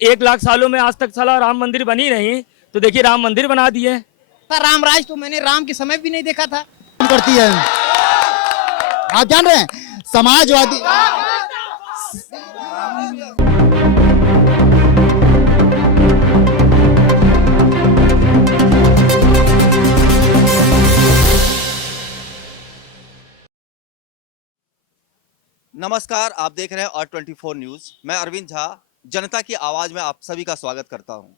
1 लाख सालों में आज तक साला राम मंदिर बनी नहीं, तो देखिए राम मंदिर बना दिए। राम राज तो मैंने राम के समय भी नहीं देखा था। करती है, आप जान रहे हैं समाजवादी। नमस्कार, आप देख रहे हैं और 24 न्यूज़। मैं अरविंद झा जनता की आवाज़ में आप सभी का स्वागत करता हूं।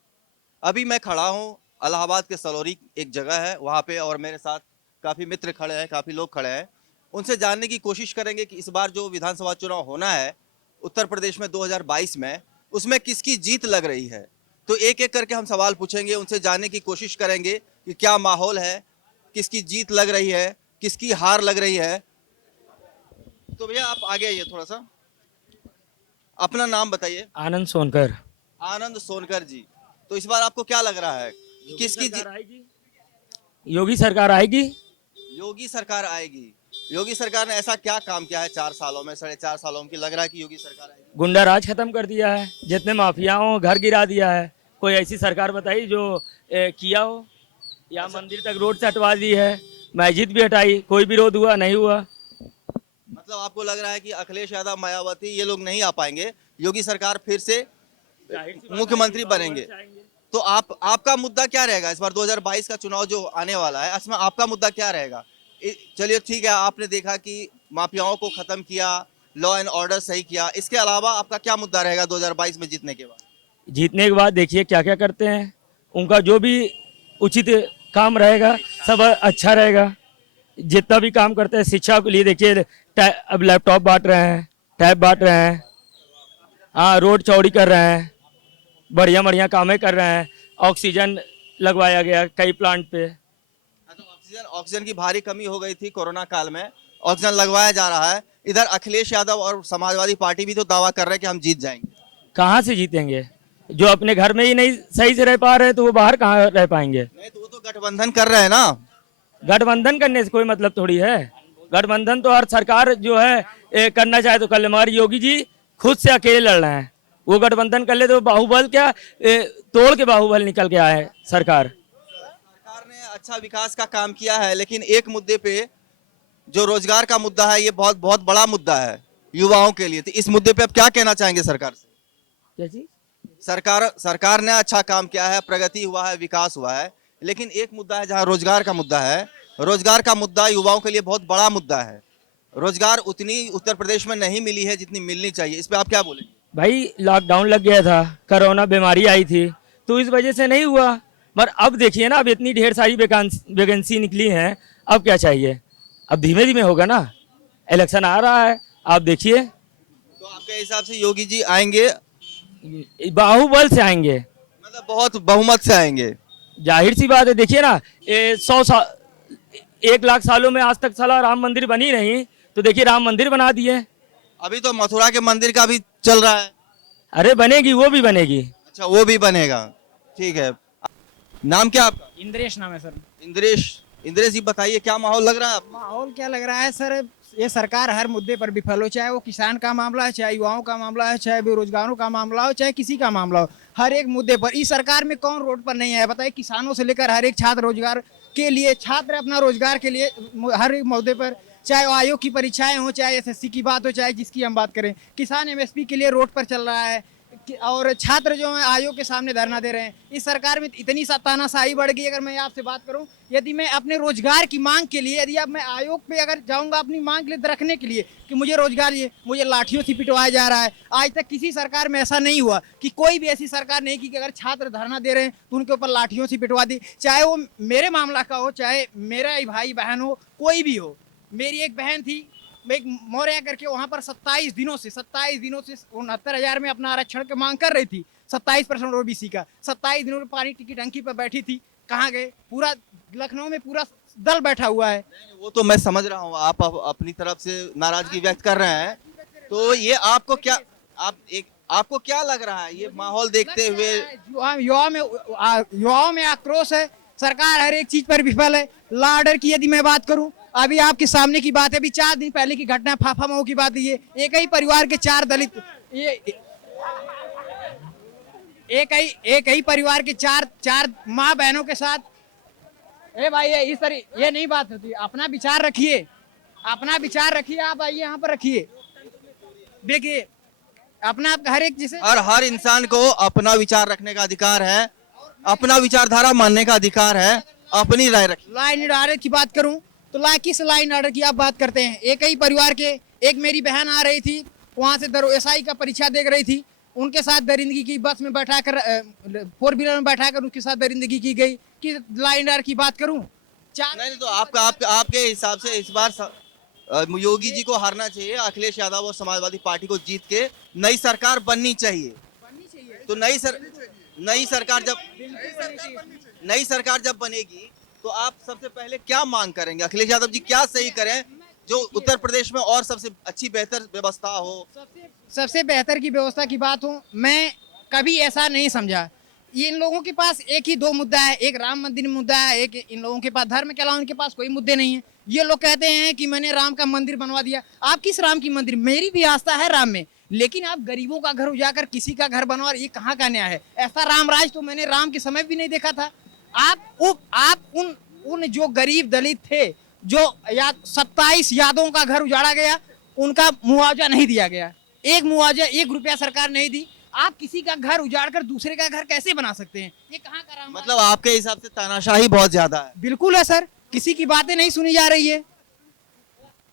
अभी मैं खड़ा हूं इलाहाबाद के सलौरी, एक जगह है वहां पे, और मेरे साथ काफ़ी मित्र खड़े हैं, काफ़ी लोग खड़े हैं। उनसे जानने की कोशिश करेंगे कि इस बार जो विधानसभा चुनाव होना है उत्तर प्रदेश में 2022 में, उसमें किसकी जीत लग रही है। तो एक एक करके हम सवाल पूछेंगे, उनसे जानने की कोशिश करेंगे कि क्या माहौल है, किसकी जीत लग रही है, किसकी हार लग रही है। तो भैया आप आगे आइए थोड़ा सा, अपना नाम बताइए। आनंद सोनकर। आनंद सोनकर जी, तो इस बार आपको क्या लग रहा है, किसकी आएगी? योगी सरकार आएगी। योगी सरकार आएगी। योगी सरकार ने ऐसा क्या काम किया है 4 सालों में, 4.5 सालों में, कि लग रहा है कि योगी सरकार आएगी? गुंडा राज खत्म कर दिया है, जितने माफियाओं घर गिरा दिया है। कोई ऐसी सरकार बताई जो किया हो। या मंदिर तक रोड से हटवा दी है, मस्जिद भी हटाई, कोई विरोध हुआ नहीं हुआ। मतलब आपको लग रहा है कि अखिलेश यादव, मायावती ये लोग नहीं आ पाएंगे, योगी सरकार फिर से मुख्यमंत्री बनेंगे। तो आपका मुद्दा क्या रहेगा इस बार 2022 का चुनाव जो आने वाला है, इसमें आपका मुद्दा क्या रहेगा? चलिए ठीक है, आपने देखा कि माफियाओं को खत्म किया, लॉ एंड ऑर्डर सही किया, इसके अलावा आपका क्या मुद्दा रहेगा 2022 में जीतने के बाद? जीतने के बाद देखिए क्या क्या करते हैं, उनका जो भी उचित काम रहेगा सब अच्छा रहेगा। जितना भी काम करते हैं शिक्षा के लिए, देखिए अब लैपटॉप बांट रहे हैं, टैब बांट रहे हैं, हाँ रोड चौड़ी कर रहे हैं, बढ़िया बढ़िया कामें कर रहे हैं। ऑक्सीजन लगवाया गया कई प्लांट पे। तो ऑक्सीजन की भारी कमी हो गई थी कोरोना काल में, ऑक्सीजन लगवाया जा रहा है। इधर अखिलेश यादव और समाजवादी पार्टी भी तो दावा कर रहे हैं कि हम जीत जाएंगे। कहाँ से जीतेंगे? जो अपने घर में ही नहीं सही से रह पा रहे तो वो बाहर कहाँ रह पाएंगे? नहीं तो वो तो गठबंधन कर रहे हैं ना। गठबंधन करने से कोई मतलब थोड़ी है। गठबंधन तो हर सरकार जो है करना चाहे तो कर ले, मगर योगी जी खुद से अकेले लड़ रहे हैं। वो गठबंधन कर ले तो बाहुबल क्या तोड़ के बाहुबल निकल के आए सरकार। सरकार ने अच्छा विकास का काम किया है, लेकिन एक मुद्दे पे जो रोजगार का मुद्दा है, ये बहुत बहुत बड़ा मुद्दा है युवाओं के लिए। तो इस मुद्दे पे आप क्या कहना चाहेंगे सरकार से? क्या चीज? सरकार ने अच्छा काम किया है, प्रगति हुआ है, विकास हुआ है, लेकिन एक मुद्दा है जहाँ रोजगार का मुद्दा है। रोजगार का मुद्दा युवाओं के लिए बहुत बड़ा मुद्दा है। रोजगार उतनी उत्तर प्रदेश में नहीं मिली है जितनी मिलनी चाहिए। इस पे आप क्या बोलेंगे? भाई लॉकडाउन लग गया था, कोरोना बीमारी आई थी, तो इस वजह से नहीं हुआ। मगर अब देखिए ना, अब इतनी ढेर सारी वैकेंसी निकली हैं, अब क्या चाहिए? अब धीमे धीमे होगा ना, इलेक्शन आ रहा है, आप देखिए। तो आपके हिसाब से योगी जी आएंगे, बाहुबल से आएंगे, मतलब बहुत बहुमत से आएंगे? जाहिर सी बात है। देखिए ना, 1 लाख सालों में आज तक साला राम मंदिर बनी नहीं, तो देखिए राम मंदिर बना दिए। अभी तो मथुरा के मंदिर का भी चल रहा है। अरे बनेगी, वो भी बनेगी। अच्छा, वो भी बनेगा, ठीक है। नाम क्या आपका? इंद्रेश नाम है सर। इंद्रेश जी बताइए, क्या माहौल लग रहा है आपको? माहौल क्या लग रहा है सर, ये सरकार हर मुद्दे पर विफल हो, चाहे वो किसान का मामला है, चाहे युवाओं का मामला है, चाहे बेरोजगारों का मामला हो, चाहे किसी का मामला हो, हर एक मुद्दे पर इस सरकार में कौन रोड पर नहीं है बताइए। किसानों से लेकर हर एक छात्र रोजगार के लिए, छात्र अपना रोजगार के लिए हर एक मुद्दे पर, चाहे आयोग की परीक्षाएं हो, चाहे एसएससी की बात हो, चाहे जिसकी हम बात करें, किसान एमएसपी के लिए रोड पर चल रहा है, और छात्र जो है आयोग के सामने धरना दे रहे हैं। इस सरकार में इतनी तानाशाही बढ़ गई। अगर मैं आपसे बात करूं, यदि मैं अपने रोजगार की मांग के लिए, यदि अब मैं आयोग पे अगर जाऊंगा अपनी मांग के लिए रखने के लिए कि मुझे रोजगार ये, मुझे लाठियों से पिटवाया जा रहा है। आज तक किसी सरकार में ऐसा नहीं हुआ कि कोई भी ऐसी सरकार नहीं की कि अगर छात्र धरना दे रहे हैं तो उनके ऊपर लाठियों से पिटवा दी, चाहे वो मेरे मामला का हो, चाहे मेरा भाई बहन हो, कोई भी हो। मेरी एक बहन थी, मैं एक मौर्या करके वहाँ पर 27 दिनों से 69,000 में अपना आरक्षण की मांग कर रही थी। 27% ओबीसी का 27 दिनों में पानी की टंकी पर बैठी थी। कहाँ गए? पूरा लखनऊ में पूरा दल बैठा हुआ है। वो तो मैं समझ रहा हूँ, आप अपनी तरफ से नाराजगी व्यक्त कर रहे हैं, तो ये आपको क्या लग रहा है ये माहौल देखते हुए? युवाओं में आक्रोश है। सरकार हर एक चीज पर विफल है। लॉ ऑर्डर की यदि मैं बात करूं, अभी आपके सामने की बात है, अभी 4 दिन पहले की घटना, फाफा मऊ की बात है। ये एक ही परिवार के 4 दलित, ये एक ही परिवार के चार माँ बहनों के साथ, ए भाई ये इस तरह ये नहीं बात होती। अपना विचार रखिए, अपना विचार रखिए। आप आइए यहाँ पर रखिए, देखिए अपना हर एक जिसे और हर इंसान को अपना विचार रखने का अधिकार है, अपना विचारधारा मानने का अधिकार है, अपनी राय रखिए। लाइन एंड ऑर्डर की बात करूं तो किस लाइन ऑर्डर की आप बात करते हैं? एक ही परिवार के एक मेरी बहन आ रही थी, वहां से एसआई का परीक्षा दे रही थी, उनके साथ दरिंदगी की, बस में बैठाकर 4 व्हीलर में बैठाकर उनके साथ दरिंदगी की गई। कि लाइन ऑर्डर की बात करूं नहीं तो आपके हिसाब से इस बार योगी जी को हारना चाहिए, अखिलेश यादव और समाजवादी पार्टी को जीत के नई सरकार बननी चाहिए। तो नई सरकार जब बनेगी तो आप सबसे पहले क्या मांग करेंगे? अखिलेश यादव जी क्या सही करें जो उत्तर प्रदेश में और सबसे अच्छी बेहतर व्यवस्था हो? सबसे बेहतर की व्यवस्था की बात हो, मैं कभी ऐसा नहीं समझा। ये इन लोगों के पास एक ही 2 मुद्दा है, एक राम मंदिर मुद्दा है, एक इन लोगों के पास धर्म के अलावा उनके पास कोई मुद्दे नहीं है। ये लोग कहते हैं कि मैंने राम का मंदिर बनवा दिया। आप किस राम की मंदिर? मेरी भी आस्था है राम में, लेकिन आप गरीबों का घर उजाकर किसी का घर बनवा, ये कहाँ का न्याय है? ऐसा राम राज तो मैंने राम के समय भी नहीं देखा था। आप उन जो गरीब दलित थे, जो 27 यादों का घर उजाड़ा गया, उनका मुआवजा नहीं दिया गया। एक मुआवजा 1 रुपया सरकार नहीं दी। आप किसी का घर उजाड़कर दूसरे का घर कैसे बना सकते हैं? ये कहाँ का राम? मतलब आपके हिसाब से तानाशाही बहुत ज्यादा है। बिल्कुल है सर, किसी की बातें नहीं सुनी जा रही है।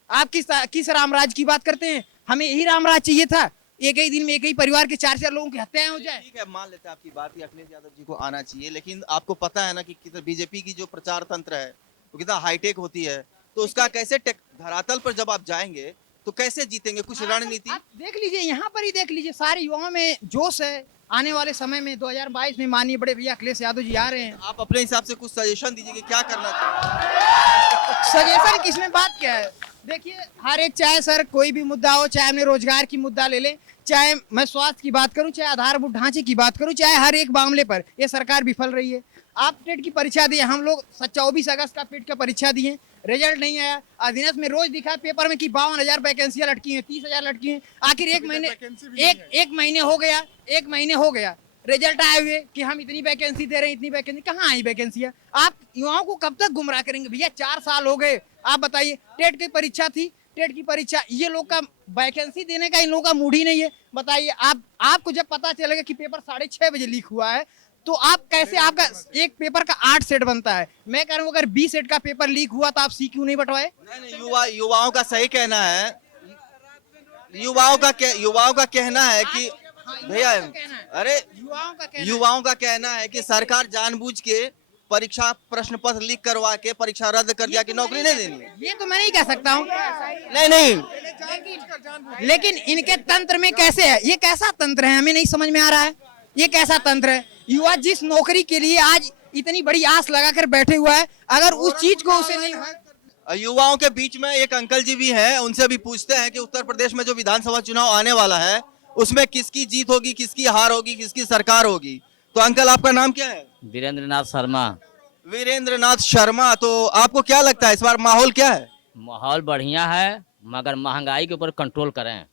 आप किस रामराज की बात करते हैं? हमें यही रामराज चाहिए था, एक ही दिन में एक ही परिवार के 4 लोगों की हत्याएं हो जाए। ठीक है, मान लेते हैं आपकी बात कि अखिलेश यादव जी को आना चाहिए, लेकिन आपको पता है ना कि बीजेपी की जो प्रचार तंत्र है वो कितना हाईटेक होती है, तो उसका कैसे धरातल पर जब आप जाएंगे तो कैसे जीतेंगे? कुछ रणनीति आप देख लीजिए, यहाँ पर ही देख लीजिए, सारे युवाओं में जोश है। आने वाले समय में 2022 में माननीय बड़े भैया अखिलेश यादव जी आ रहे हैं। आप अपने हिसाब से कुछ सजेशन दीजिए कि क्या करना चाहिए। सजेशन किसमें बात क्या है? देखिए हर एक, चाहे सर कोई भी मुद्दा हो, चाहे हमने रोजगार की मुद्दा ले लें, चाहे मैं स्वास्थ्य की बात करूं, चाहे आधारभूत ढांचे की बात करूं, चाहे हर एक मामले पर ये सरकार विफल रही है। आप टेट की परीक्षा दिए, हम लोग 24 अगस्त का टेट का परीक्षा दिए, रिजल्ट नहीं आया। अधिनस में रोज दिखा पेपर में कि 52,000 वैकेंसियां लटकी हैं, 30,000 लटकी हैं। आखिर एक महीने हो गया रिजल्ट आए हुए कि हम इतनी वैकेंसी दे रहे हैं, इतनी वैकेंसी कहाँ आई वैकेंसियां? आप युवाओं को कब तक गुमराह करेंगे भैया? 4 साल हो गए। आप बताइए, टेट की परीक्षा थी, टेट की परीक्षा, ये लोग का वैकेंसी देने का इन लोगों का मूड ही नहीं है। बताइए आपको जब पता चलेगा कि पेपर 6:30 बजे लीक हुआ है, तो आप कैसे, आपका एक पेपर का 8 सेट बनता है। मैं कह रहा हूँ अगर 20 सेट का पेपर लीक हुआ तो आप सी क्यों नहीं बंटवाए? नहीं, युवाओं का सही कहना है, युवाओं का कहना है कि भैया, अरे युवाओं का कहना है कि सरकार जानबूझ के परीक्षा प्रश्न पत्र लीक करवा के परीक्षा रद्द कर दिया कि नौकरी नहीं देनी। ये तो मैं नहीं कह सकता हूँ। नहीं, लेकिन इनके तंत्र में कैसे है? ये कैसा तंत्र है, हमें नहीं समझ में आ रहा है। ये कैसा तंत्र है? युवा जिस नौकरी के लिए आज इतनी बड़ी आस लगाकर बैठे हुआ है, अगर उस चीज को उसे नहीं। युवाओं के बीच में एक अंकल जी भी हैं, उनसे भी पूछते हैं कि उत्तर प्रदेश में जो विधानसभा चुनाव आने वाला है उसमें किसकी जीत होगी, किसकी हार होगी, किसकी सरकार होगी। तो अंकल आपका नाम क्या है? वीरेंद्रनाथ शर्मा। वीरेंद्रनाथ शर्मा, तो आपको क्या लगता है इस बार माहौल क्या है? माहौल बढ़िया है, मगर महंगाई के ऊपर कंट्रोल करें।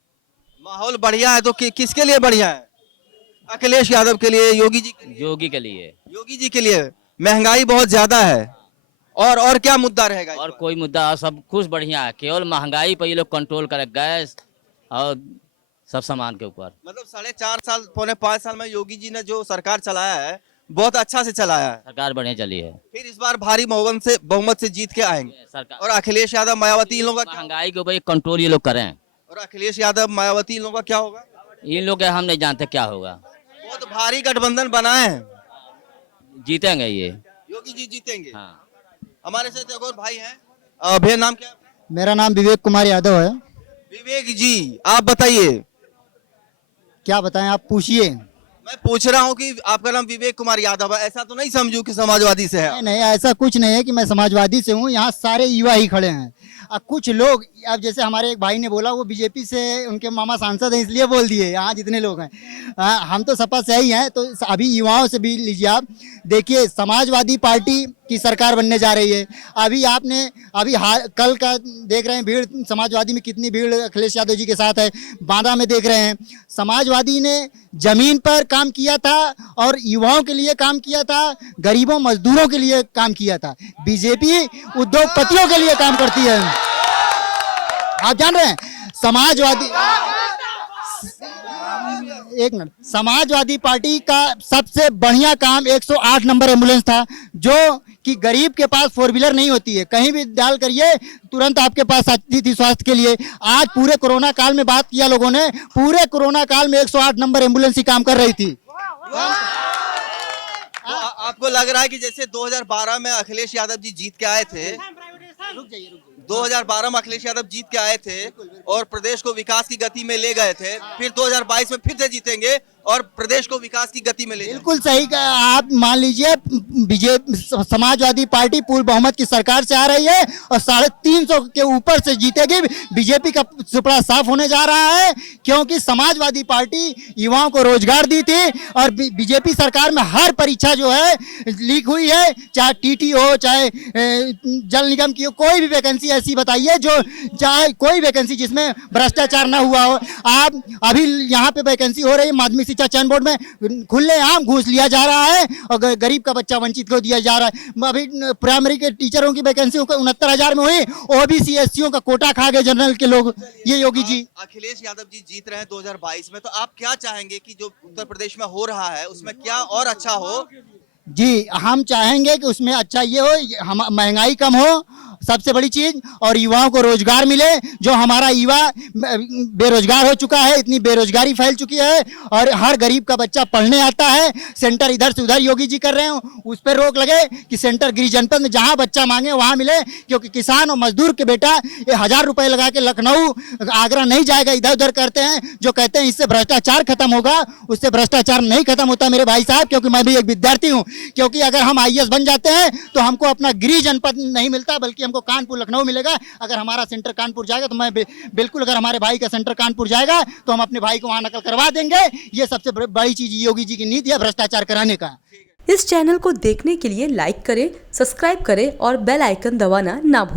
माहौल बढ़िया है तो किसके लिए बढ़िया है? अखिलेश यादव के लिए, योगी जी के लिए? योगी जी के लिए महंगाई बहुत ज्यादा है। और क्या मुद्दा रहेगा? और कोई मुद्दा, सब कुछ बढ़िया है, केवल महंगाई पर ये लोग कंट्रोल करें, गैस और सब सामान के ऊपर। मतलब 4.5 साल, 4.5 साल में योगी जी ने जो सरकार चलाया है बहुत अच्छा से चलाया है। सरकार बढ़िया चली है। फिर इस बार भारी बहुमत से जीत के आएंगे सरकार। और अखिलेश यादव, मायावती, इन लोगों का महंगाई के ऊपर कंट्रोल ये लोग करें। और अखिलेश यादव, मायावती, इन लोगों का क्या होगा? इन लोग हम नहीं जानते क्या होगा। बहुत भारी गठबंधन बनाए हैं, जीतेंगे ये, योगी जी जीतेंगे। हाँ। हमारे साथ एक और भाई हैं, भैया नाम क्या है? मेरा नाम विवेक कुमार यादव है। विवेक जी, आप बताइए। क्या बताएं, आप पूछिए। मैं पूछ रहा हूँ कि आपका नाम विवेक कुमार यादव है, ऐसा तो नहीं समझू कि समाजवादी से है? नहीं, ऐसा कुछ नहीं है कि मैं समाजवादी से हूँ। यहाँ सारे युवा ही खड़े हैं। अब कुछ लोग, अब जैसे हमारे एक भाई ने बोला वो बीजेपी से, उनके मामा सांसद हैं इसलिए बोल दिए। यहाँ जितने लोग हैं, हम तो सपा से ही हैं। तो अभी युवाओं से भी लीजिए आप, देखिए समाजवादी पार्टी की सरकार बनने जा रही है। अभी कल का देख रहे हैं भीड़, समाजवादी में कितनी भीड़ अखिलेश यादव जी के साथ है। बांदा में देख रहे हैं, समाजवादी ने जमीन पर काम किया था और युवाओं के लिए काम किया था, गरीबों मजदूरों के लिए काम किया था। बीजेपी उद्योगपतियों के लिए काम करती है। आप जान रहे हैं समाजवादी पार्टी का सबसे बढ़िया काम 108 नंबर एम्बुलेंस था, जो कि गरीब के पास 4 व्हीलर नहीं होती है, कहीं भी डाल करिए तुरंत आपके पास आती थी स्वास्थ्य के लिए। आज पूरे कोरोना काल में बात किया लोगों ने, पूरे कोरोना काल में 108 नंबर एम्बुलेंस ही काम कर रही थी। आपको लग रहा है कि जैसे 2012 में अखिलेश यादव जी जीत के आए थे, 2012 में अखिलेश यादव जीत के आए थे और प्रदेश को विकास की गति में ले गए थे, फिर 2022 में फिर से जीतेंगे और प्रदेश को विकास की गति में ले जाएंगे। बिल्कुल सही कहा। आप मान लीजिए बीजेपी समाजवादी पार्टी पूर्ण बहुमत की सरकार से आ रही है और 350 के ऊपर से जीतेगी। बीजेपी का सुपड़ा साफ होने जा रहा है, क्योंकि समाजवादी पार्टी युवाओं को रोजगार दी थी और बीजेपी सरकार में हर परीक्षा जो है लीक हुई है, चाहे टीटी हो, चाहे जल निगम की हो, कोई भी वैकेंसी ऐसी बताइए जो, चाहे कोई वैकेंसी जिसमें भ्रष्टाचार ना हुआ हो। आप अभी यहाँ पे वैकेंसी हो रही है माध्यमिक शिक्षा चयन बोर्ड में, खुलेआम घूस लिया जा रहा है और गरीब का बच्चा वंचित को दिया जा रहा है। अभी प्राइमरी के टीचरों की वैकेंसी 69,000 में हुई, ओबीसी एससीओ का कोटा खा गए जनरल के लोग, ये योगी जी। अखिलेश यादव जी जीत रहे हैं 2022 में, तो आप क्या चाहेंगे कि जो उत्तर प्रदेश में हो रहा है उसमें क्या और अच्छा हो? जी, हम चाहेंगे कि उसमें अच्छा ये हो, महंगाई कम हो, सबसे बड़ी चीज, और युवाओं को रोजगार मिले। जो हमारा युवा बेरोजगार हो चुका है, इतनी बेरोजगारी फैल चुकी है और हर गरीब का बच्चा पढ़ने आता है। सेंटर इधर से उधर योगी जी कर रहे हैं, उस पर रोक लगे कि सेंटर गृह जनपद में जहां बच्चा मांगे वहां मिले, क्योंकि किसान और मजदूर के बेटा 1000 रुपए लगा के लखनऊ आगरा नहीं जाएगा, इधर उधर करते हैं। जो कहते हैं इससे भ्रष्टाचार खत्म होगा, उससे भ्रष्टाचार नहीं खत्म होता मेरे भाई साहब, क्योंकि मैं भी एक विद्यार्थी हूँ। क्योंकि अगर हम IAS बन जाते हैं तो हमको अपना गृह जनपद नहीं मिलता, बल्कि हमको कानपुर लखनऊ मिलेगा। अगर हमारा सेंटर कानपुर जाएगा तो मैं बिल्कुल, अगर हमारे भाई का सेंटर कानपुर जाएगा तो हम अपने भाई को वहां नकल करवा देंगे। ये सबसे बड़ी चीज योगी जी की नीति है भ्रष्टाचार कराने का। इस चैनल को देखने के लिए लाइक करें, सब्सक्राइब करें और बेल आइकन दबाना ना भूलें।